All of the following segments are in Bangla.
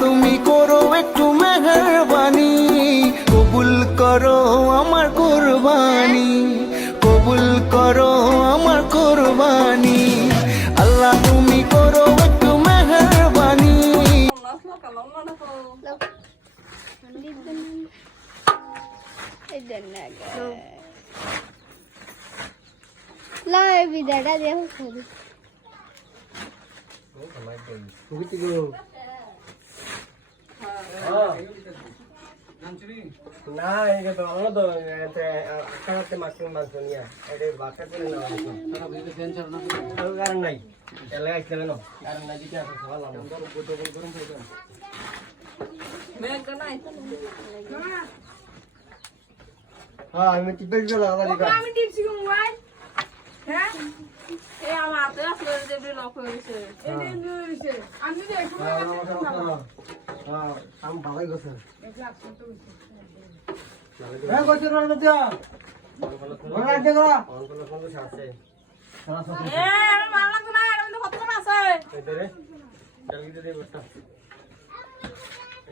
তুমি করো একটু মেহেরবানি, কবুল করো আমার কুরবানি, কবুল করো আমার কুরবানি। আল্লাহ তুমি করো একটু মেহেরবানি। বিদায়টা দিয়ে না এটা তো আমরা তো আটকাতে মাছুন মাছ নিয়ে এটা বাচ্চা করে না কারণ নাই এলে আইছিল না কারণ নাই দিতে আছে সকাল আমরা গরম হয়ে যায় হ্যাঁ আমি টিপে দিলাম আমি টিপছি মোবাইল হ্যাঁ এই আমার হাতে আসলে যে লক হয়ে গেছে এই যে হইছে আমি দেখো হ্যাঁ আম ভালোই গেছে হ্যাঁ কইতে রল দিয়া বড় রাখতে করা কোন আছে এ আমি মার লাগতো না এর মধ্যে কত কোন আছে এটারে জলদি দে বস্তা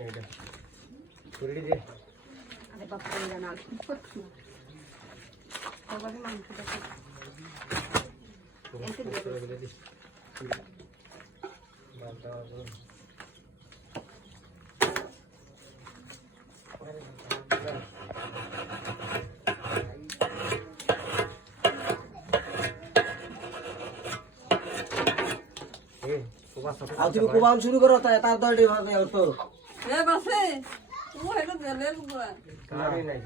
এইটা পুরি দে আরে বাপ রে জানা বাবা মান খেতে তুমি কুবান শুরু করো তার দড়ি ভাবে তো এ বাসে ও হেলো গেলে কারি নাই